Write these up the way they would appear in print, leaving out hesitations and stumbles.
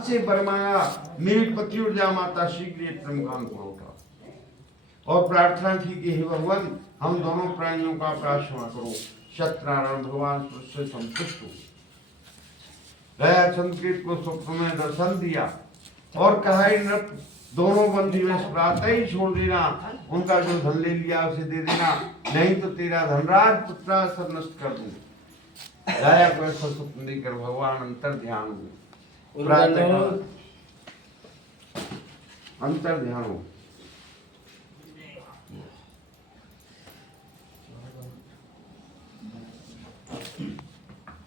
से बरमाया, मेरी पति ऊर्जा माता शीघ्र त्रमकान को उठा और प्रार्थना की कि हे भगवान, हम दोनों प्राणियों का अपराध क्षमा करो। सत्यनारायण भगवान से संतुष्ट हो गया। संकेत को स्वप्न में दर्शन दिया और कहा, नृप दोनों बंदी में प्रातः ही छोड़ देना, उनका जो धन ले लिया उसे दे देना, नहीं तो तेरा धनराज पुत्र सब नष्ट कर दूं। राजा को ऐसा स्वप्न देकर भगवान अंतर ध्यान हो, प्रातः अंतर ध्यान हो।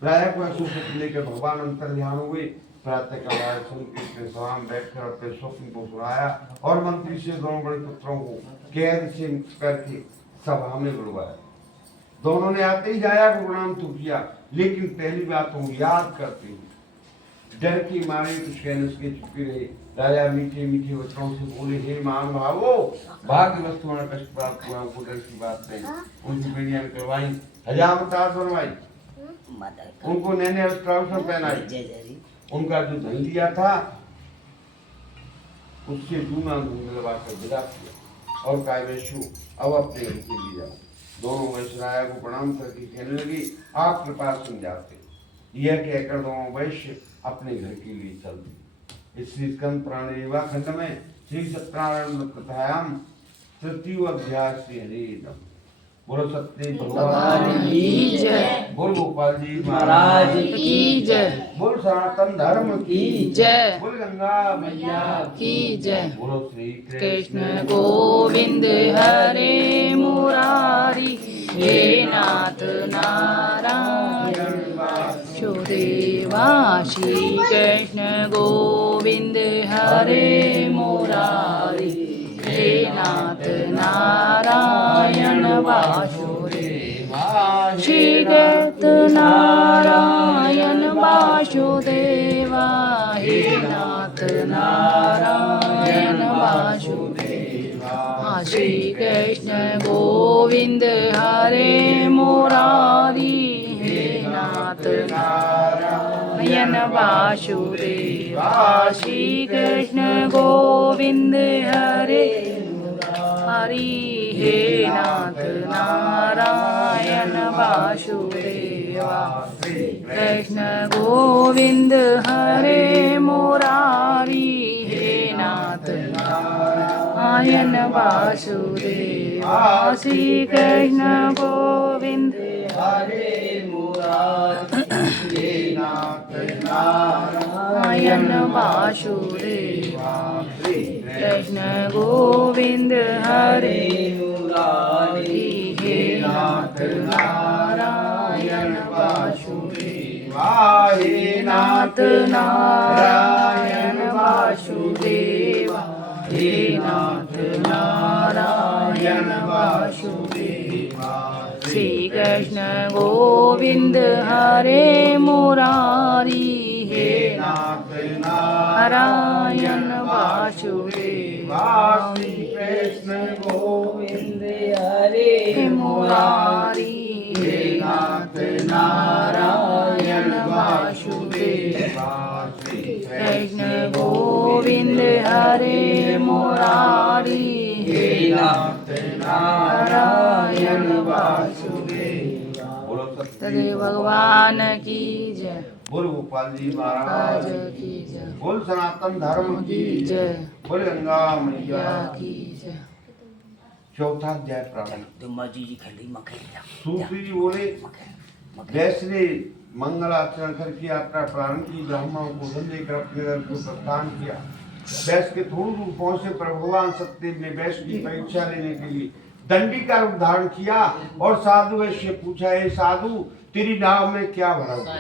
राजा को ऐसा स्वप्न लेकर भगवान अंतर ध्यान हुए। प्रातः काल संकेत के समान बैठकर अपने स्वप्न को सुनाया और मंत्री से दोनों बड़े पुत्रों को कैद से मुक्त करके सभा में बुलवाया। दोनों ने आते ही जाया को प्रणाम तो किया, लेकिन पहली बात को याद करते हुए डर की मारे कुछ कहने से चुपके रहे। राजा मीठे मीठे वचनों से बोले, हे महानुभावो, भाग्य वस्तु कष्ट प्राप्त हुआ, उनको डर की बात नहीं। उनकी बेड़ियां निकलवाई, हजामत बनवाई, उनको नए नए वस्त्र पहनाई, उनका जो धन लिया था उससे दूना धन लगाकर विदा किया और कहा, वैश्यो अब अपने घर के लिए जाओ। दोनों वैश्य राजा को प्रणाम करके कहने लगे, आप कृपा समझाते। यह कहकर दोनों वैश्य अपने घर के लिए चल दिए। इस श्री स्कंद पुराण रेवा खंड में श्री सत्यनारायण कथायाम तृतीय अध्याय से हरे नमः। बोलो सत्य भगवान की जय, बोल गोपाल जी महाराज की जय, बोल सनातन धर्म की जय, बोल गंगा मैया की जय, बोलो श्री कृष्ण गोविंद हरे मुरारी, हे नाथ नारायण वासुदेवा। श्री कृष्ण गोविंद हरे मुरारी, हे नाथ नारायण वासुदेवा। श्री कृष्ण नारायण वासुदेवा, हे नाथ नारायण वासुदेवा। श्री कृष्ण गोविंद हरे मुरारी, हे नाथ नारायण वासुदेवा। श्री कृष्ण गोविंद हरे हरि, हे नाथ नारायण वासुदेवा। कृष्ण गोविंद हरे मुरारी, हे नाथ नारायण वासुदेवा। श्री कृष्ण गोविंद हरे मुरारी, हे नाथ नारायण वासुदेवा। कृष्ण गोविंद हरे मुरारी, हे नाथ नारायण वासुदेवा। हे नाथ नारायण वासुदेवा, हे नाथ नारायण वासुदेवा। श्री कृष्ण गोविंद हरे मुरारी, हे नाथ नारायण वासुदेवा। श्री कृष्ण गोविंद हरे मुरारी, हे नाथ नारायण वासुदेवा। श्री कृष्ण गोविंद हरे मुरारी, हे नाथ नारायण वासुदेवा। बोलो भगवान की जय, बोल गोपाल जी महाराज की जय, बोल सनातन धर्म की जय, बोल गंगा मैया की जय। चौथा अध्याय प्रारंभ। सूत्री जी बोले, जैसे मंगल आचरण करके यात्रा प्रारंभ की, ब्राह्मणों को धन देकर अपने घर को प्रस्थान किया। वैश्य के थोड़ी दूर पहुंचे पर भगवान सत्यदेव ने वैश्य की परीक्षा लेने के लिए दंडी का रूप धारण किया और साधु वैश्य से पूछा, हे साधु, तेरी नाव में क्या भरा हुआ?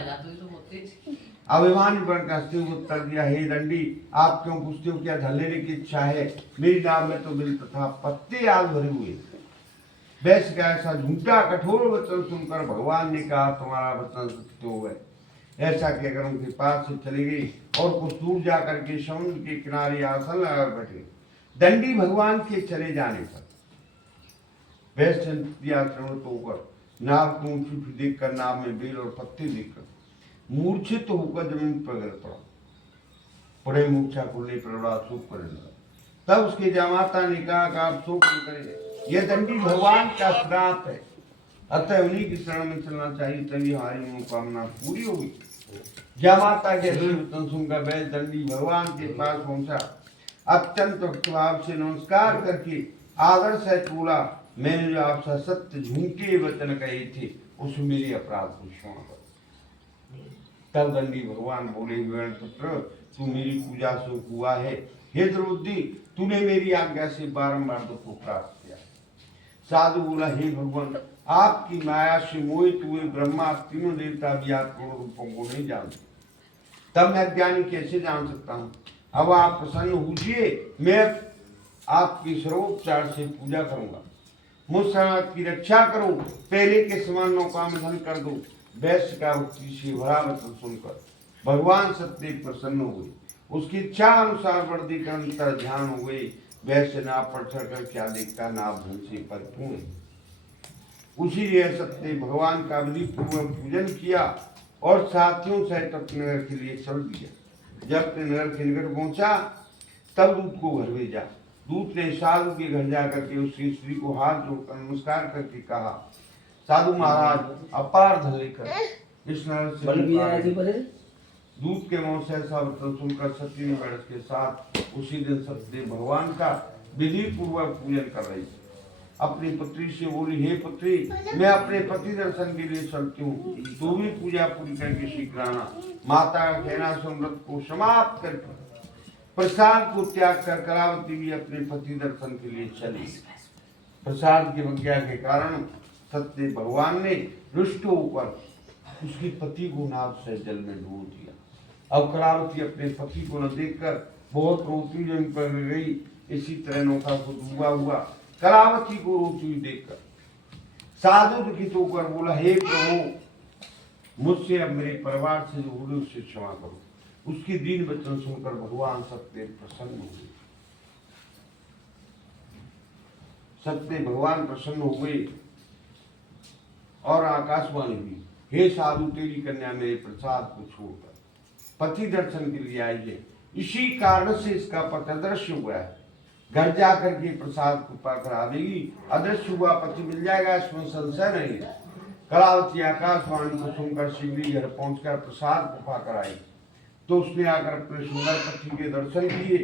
अभिमानी बनकर हंसते हुए उत्तर दिया, हे दंडी, आप क्यों पूछते हो? क्या धन लेने की इच्छा है? मेरी नाव में तो बिल तथा पत्ते आग भरे हुए। वैश्य का ऐसा झूठा कठोर वचन सुनकर भगवान ने कहा, तुम्हारा वचन सत्य हो गए। ऐसा कहकर उनके पास से चली गई और कुछ दूर जाकर के समुद्र के किनारे आसन लगाकर बैठे। दंडी भगवान के चले जाने पर वैश्य होकर नाव को ऊंची देखकर नाव में बेल और पत्ते देखकर मूर्छित होकर जमीन पर गिर पड़ा। पुणे मूर्छा खुलने पर बड़ा शोक करने लगा। तब उसके जामाता ने कहा कि आप शोक नहीं करें, यह दंडी भगवान का श्राप है, अतः उन्हीं की शरण में चलना चाहिए, तभी हमारी मनोकामना पूरी होगी। जामाता के वचन सुनकर वह दंडी भगवान के पास पहुंचा, अत्यंत भाव से नमस्कार करके आदर से बोला, मैंने जो आपसे सत्य झूठे वचन कहे थे उसमें मेरे अपराध को क्षमा करो। तब दंडी भगवान बोले, पुत्र तू मेरी पूजा से हुआ है, हे द्रौपदी तूने मेरी आज्ञा से बारंबार दुख को प्राप्त किया। साधु बोला, हे भगवान आपकी माया से मोहित हुए ब्रह्मा तीनों देवता भी आप पूर्ण रूपों को नहीं जानते, तब मैं ज्ञानी कैसे जान सकता हूँ। अब आप प्रसन्न होइए, मैं आपकी सर्वोपचार से पूजा करूंगा, मुझसे आपकी रक्षा करूं, पहले के समान नौका में धन कर दूं। वैश्य का भक्ति से भरा वचन सुनकर भगवान सत्य प्रसन्न हुए, उसकी इच्छा अनुसार वर्दी कर ध्यान हो गई। वैश्य नाव पर चढ़कर क्या देखता, नाव धन से परिपूर्ण। उसी लिए सत्य भगवान का विधि पूर्वक पूजन किया और साथियों सहित अपने नगर के लिए चल दिया। जब अपने नगर के निकट पहुंचा तब दूत को घर भेजा। दूत ने साधु के घर जाकर के उसकी स्त्री को हाथ जोड़कर नमस्कार करके कहा, साधु महाराज अपार धन लेकर इस नगर से। दूत के मुंह से ऐसा वचन सुनकर सती ने बैठ के साथ उसी दिन सत्य भगवान का विधि पूर्वक पूजन कर रही थी। अपनी पुत्री से बोली, हे पुत्री मैं अपने पति दर्शन के लिए चलती हूँ, तू भी पूजा पूरी करके शीघ्र आना। माता का कहना सुन व्रत को समाप्त करके प्रसाद को त्याग कर कलावती भी अपने पति दर्शन के लिए चली। प्रसाद की आज्ञा के कारण सत्य भगवान ने रुष्ट होकर उसकी पति को नाव से जल में डूब दिया। अब कलावती अपने पति को न देखकर बहुत रोती जमीन पर गई। इसी तरह नौका को डूबा हुआ कलावती को रोती हुई देखकर साधु दुखित होकर बोला, हे प्रभु मुझसे अब मेरे परिवार से जो हुए उससे क्षमा करो। उसकी दीन वचन सुनकर भगवान सत्य प्रसन्न हुए। सत्य भगवान प्रसन्न हुए और आकाशवाणी हुई, हे साधु तेरी कन्या मेरे प्रसाद को छोड़कर पति दर्शन के लिए आई है, इसी कारण से इसका पति अदृश्य हुआ है। घर जाकर के प्रसाद को पाकर आवेगी, अदृश्य हुआ पति मिल जाएगा, इसमें संशय नहीं है। कलावती आकाशवाणी को सुनकर शीघ्र घर पहुंचकर प्रसाद को पाकर आई तो उसने आकर अपने सुंदर पति के दर्शन किए।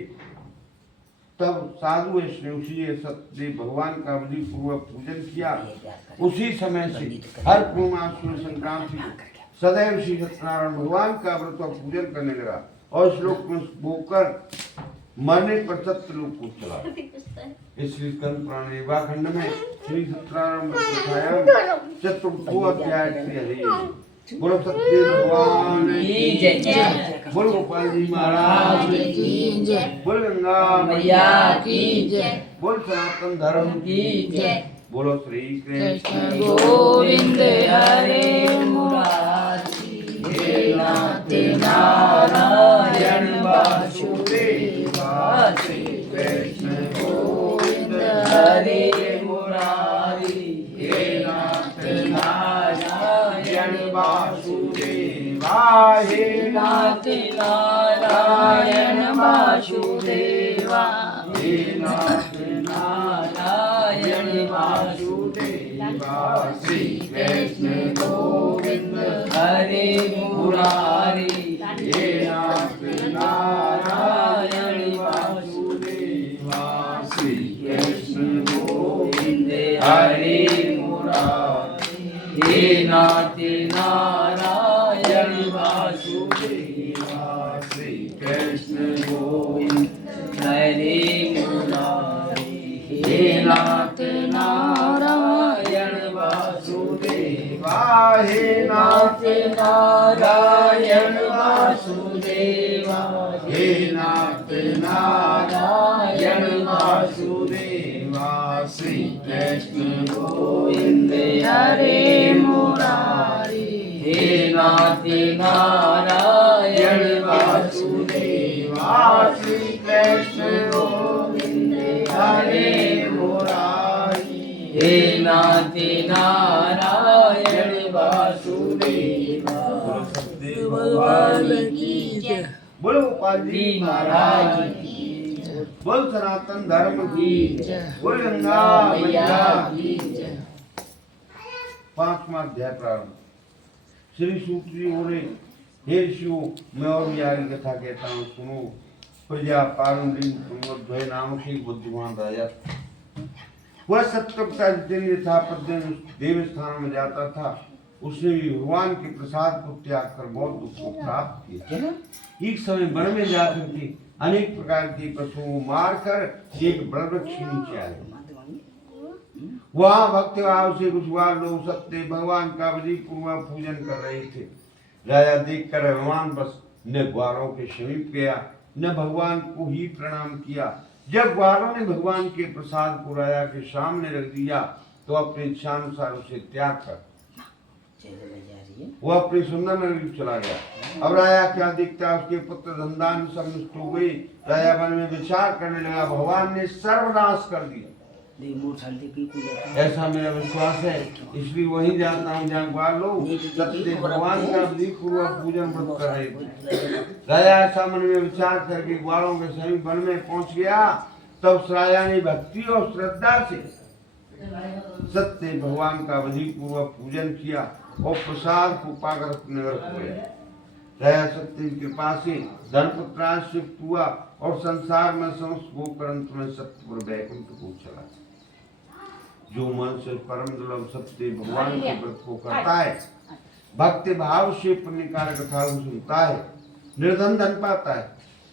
तब साधु ने उसी सत्य भगवान का विधि पूर्वक पूजन किया। उसी समय से हर पूर्णिमा संक्रांति सदैव श्री सत्यनारायण भगवान का व्रत पूजन करने लगा और श्लोक में बोकर मरने पर सत्य लोक को चला। इसलिए स्कंद पुराण युवाखंड में श्री सत्यनारायण व्रत चतुर्थो अध्याय बोलो सत्य भगवान की जय, बोलो गोपाल जी महाराज की जय, बोलो गंगा मैया की जय, बोलो सनातन धर्म की जय, बोलो श्री कृष्ण गोविंद हरे मुरारी, हे नाथ नारायण वासुदेवा, श्री कृष्ण गोविंद हरे मुरारी, हे नाथ नारायण वासुदेवा, हे नाथ नारायण वासुदेवा, हे नाथ नारायण वासुदेवा, श्री कृष्ण गोविंद हरे मुरारी, हे नाथ नारायण वासुदेवा, श्री कृष्ण गोविंद हरे मुरारी, हे नाथ नारायण वासुदेवा, श्री कृष्ण गोविंद हरे मुरारी, हे नाथ नारायण वासुदेवा, हे नाथ नारायण वासुदेवा, हे नाथ नारायण वासुदेवा, श्री कृष्ण गोविंद हरे मुरारी, हे नाथ नारायण वासुदेवा, श्री कृष्ण गोविंद हरे मुरारी, हे नाथ नारायण वासुदेवा, सत्य भगवान की जय, बोलो गोपाल जी महाराज की बोल सनातन धर्म की बोल गंगा मैया की। पांचवा अध्याय प्रारंभ। श्री सूत जी बोले, हे ऋषियों, मैं और भी आगे कथा कहता हूँ, सुनो। प्रजा पारण तुंगध्वज नाम से बुद्धिमान राजा वह सत्यवता जितेंद्र था। प्रतिदिन देव स्थान में जाता था। उसने भी भगवान के प्रसाद को त्याग कर बहुत दुख को प्राप्त किया। एक समय वन में जाकर के अनेक प्रकार के पशुओं को मारकर एक बड़ वृक्ष के नीचे आए। वहाँ भक्ति भाव से कुछ बार लोग सत्य भगवान का विधि पूर्वक पूजन कर रहे थे। राजा देखकर भगवान बस न ग्वारों के समीप गया न भगवान को ही प्रणाम किया। जब ग्वारों ने भगवान के प्रसाद को राजा के सामने रख दिया तो अपने इच्छानुसार उसे त्याग कर वो अपनी सुंदर नगरी चला गया। अब राजा क्या दिखता, उसके पुत्र धनदान सब नष्ट हो गई। राजा मन में विचार करने लगा, भगवान ने सर्वनाश कर दिया। ऐसा मेरा विश्वास है, इसलिए वहीं जाता हूँ जहाँ ग्वार लोग सत्य भगवान का विधि पूर्वक पूजन व्रत कर रहे थे। राजा ऐसा मन में विचार करके ग्वारों के समीप वन में पहुंच गया। तब राजा ने भक्ति और श्रद्धा से सत्य भगवान का विधि पूर्वक पूजन किया और प्रसाद को पाकर अपने नगर हो गया। राजा सत्य की कृपा से धनपत्राय शिफ्ट हुआ और संसार में समस्त होकर अंत में सत्यपुर वैकुंठ को चला। जो मन से परम दुर्लभ सत्य भगवान के व्रत को करता है, भक्ति भाव से पुण्य कार्य कथा को सुनता है, निर्धन धन पाता है,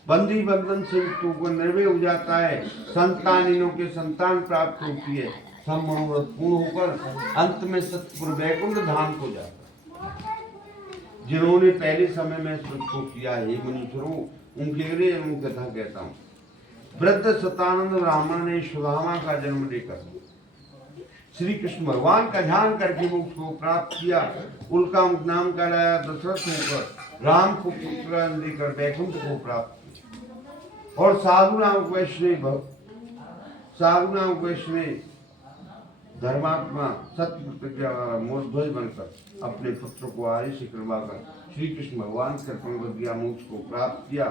बंदी बंधन से मृत्यु को निर्भय हो जाता है, संतानिनों के संतान प्राप्त होती है, सब मनोरथ पूर्ण होकर अंत में सत्यपुर वैकुंठ धाम को जाता है। जिन्होंने पहले समय में को किया है मनुष्यों, उनके लिए कथा कहता हूँ। वृद्ध सतानंद ब्राह्मण ने सुदामा का जन्म लेकर श्री कृष्ण भगवान का ध्यान करके मोक्ष को प्राप्त किया। उनका नाम कहलाया दशरथ होकर राम को पुत्र देकर वैकुंठ को प्राप्त किया। और साधु नाम वैष्णव धर्मात्मा सत्य प्रतिज्ञा मूर्ध्वज बनकर अपने पुत्र को आर्य से करवाकर श्री कृष्ण भगवान से दिया मोक्ष को प्राप्त किया।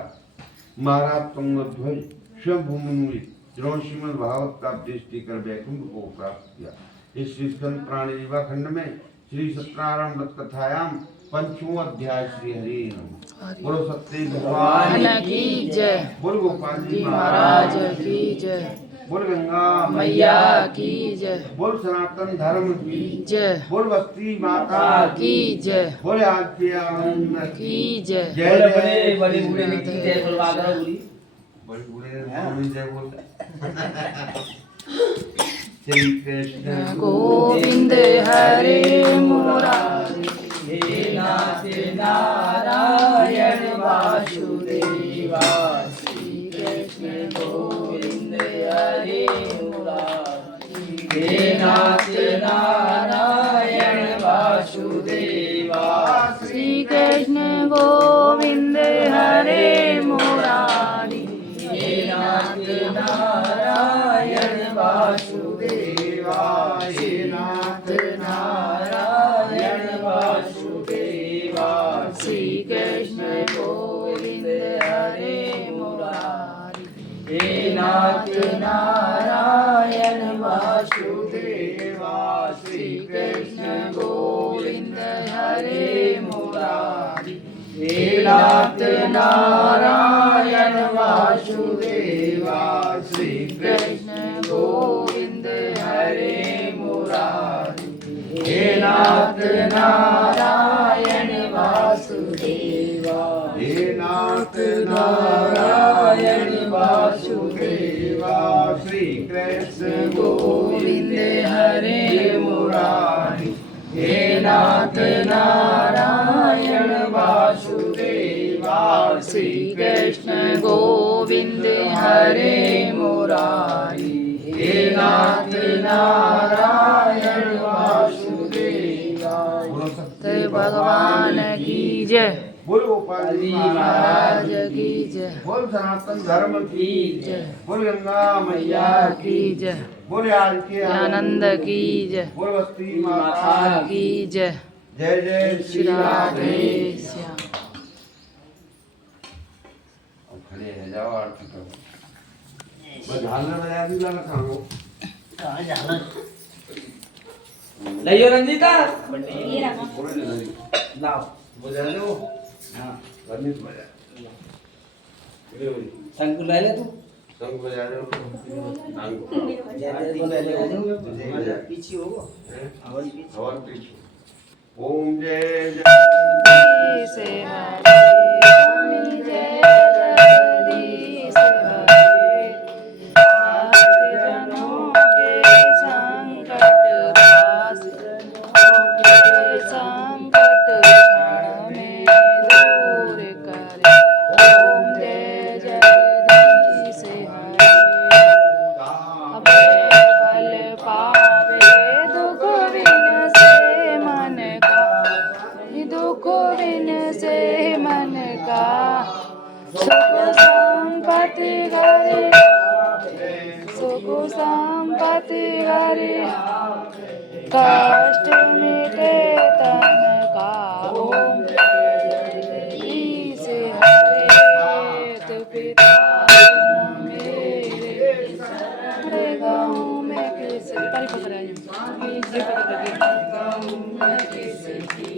महाराज तुंगध्वज स्वयं भूमि में श्रीमद् भागवत का उपदेश देकर वैकुंठ को प्राप्त किया। इस स्कंद प्राणी जीवा खंड में श्री सत्यनारायण व्रत कथायाम पंचमो अध्याय श्री हरि नमः। बोलो सत्य भगवान की जय, बोल गोपाल जी महाराज की जय, बोल गंगा मैया की जय, बोल सनातन धर्म की जय, बोल बस्ती माता की जय, बोले आज के आनंद की जय। जय बड़े बड़े बूढ़े व्यक्ति जय बोलवा करो पूरी। बड़े बूढ़े जय बोल। श्री कृष्ण गोविंद हरे मुरारी, हे नाथ नारायण वासुदेवा। श्री कृष्ण गोविंद हरे मुरारी, हे नाथ नारायण वासुदेवा। श्री कृष्ण गोविंद हरे मुरारी, हे नाथ नारायण वासुदेवा। हे नाथ नारायण वासुदेवा। श्री कृष्ण गोविंद हरे मुरारी, हे नाथ नारायण वासुदेवा। श्री कृष्ण गोविंद हरे मुरारी, हे नाथ नारायण वासुदेवा। श्री कृष्ण गोविंद हरे मुरारी, हे नाथ नारायण वासुदेवा। हे नाथ नारायण वासुदेवा। श्री कृष्ण गोविंद हरे मुरारी, हे नाथ नारायण वासुदेवा। श्री कृष्ण गोविंद हरे मुरारी, हे नाथ नारायण वासुदेवा। सत्य भगवान की जय, बोल गोपाल जी महाराज की जय, बोल सनातन धर्म की जय, बोल गंगा मैया की जय, बोल आज के आनंद की जय, बोल बस्ती माता की जय। जय जय श्री राधे श्याम। है जाओ आरती करो बस झालर बजा दी ला खाओ लइयो रंजीता थोड़े दे दे लाओ बजा दो हां रंजीत बजा संग ले ले तू संग बजा दो नांग पीछे हो और पीछे ओम जय जय से हरे स्वामी जय जगदीश हरे भक्त जनों के संकट दास के संकट क्षण में दूर करे ओम जय जगदीश हरे अभय फल पावे दुख बिन से मन का दुख बिन से मन का सुख संपत्ति करे सुख संपत्ति करे कष्ट मिटे तन का ओम से हरे तु पिता तुम मेरे हरे गाँव में किस परी पकड़ा ये पकड़ गाँव में किसकी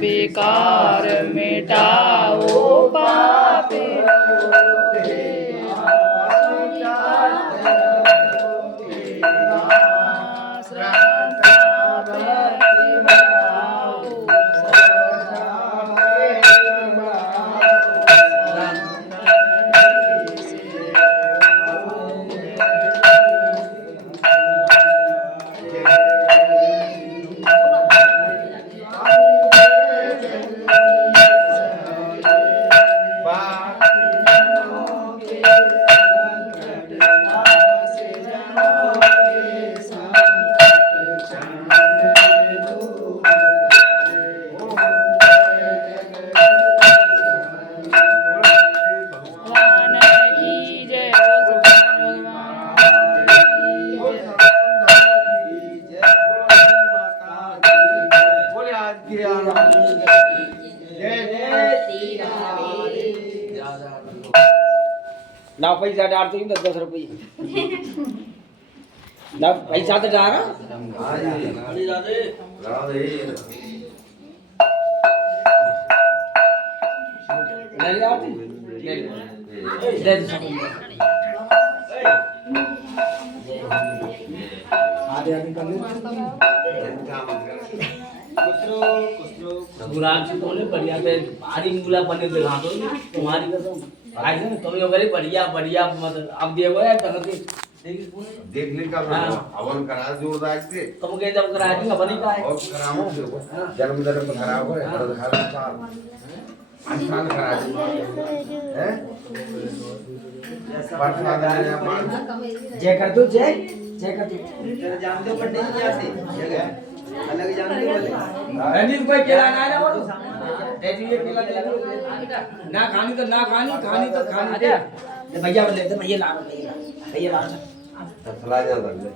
बेकार मिटाओ पाप ना पैसा डाल तो 10 रुपये ना पैसा तो डाल गुलाब जी तो बढ़िया भारी गुलाब बने दिखा दो तुम्हारी कसम आई ना तुम यो करे बढ़िया बढ़िया मतलब अब देखो यार तक देख ले का हवन करा जोरदार से तुम के जब करा दी बनी का है और करामो देखो जन्म दर पर खराब है हर साल आसान करा दी है पटना देने अपन जय कर दो जय कर दो तेरे जान दो पर नहीं आते जगह अलग जान दो वाले रंजीत भाई केला ना ना बोलो दे दिए केला ना खानी तो ना खानी तो खानी दे भैया बोले थे भैया ला तसला जा दे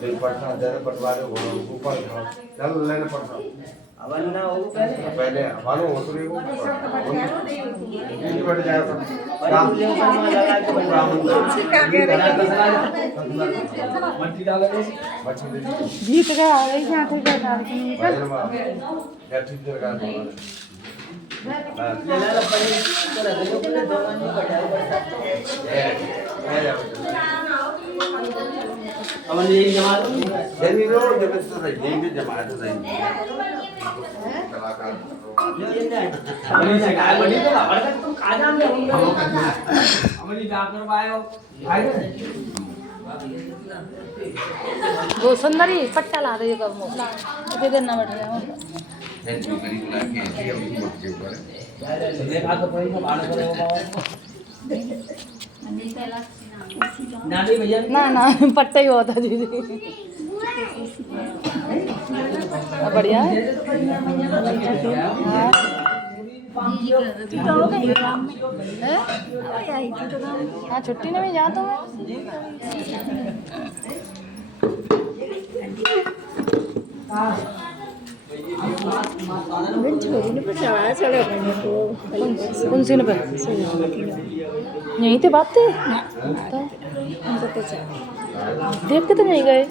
दिल पटना देने पटवारे ऊपर चल लेने पड़ता अवन ना हो पहले हवालो होतो रे वो ये बढ़ जाएगा काम ले बनवा लगा के मट्टी डाले जीत गया आ गई यहाँ ठीक है डाल के निकल क्या ठीक जगह ले ला पड़ी तो रख लो पूरे दो नहीं बैठाओ अवन ये जमा जनी रो जब तो रही में जमात रही कलाकार अवन से गाय बड़ी तो अड़ तुम खा जान ले अवन ये डॉक्टर बायो खाई वो सुंदरी पट्टा ला रही है कब मोला दे देना बैठ गया है जो करी बुला के ऐसे हम मत के ऊपर ये बात तो कोई ना बाल करो ना दे भैया ना ना पट्टा ही होता दीदी बढ़िया है हाँ छुट्टी में भी जा तो कौन सी पे यहीं थे बात थे देख के तो नहीं गए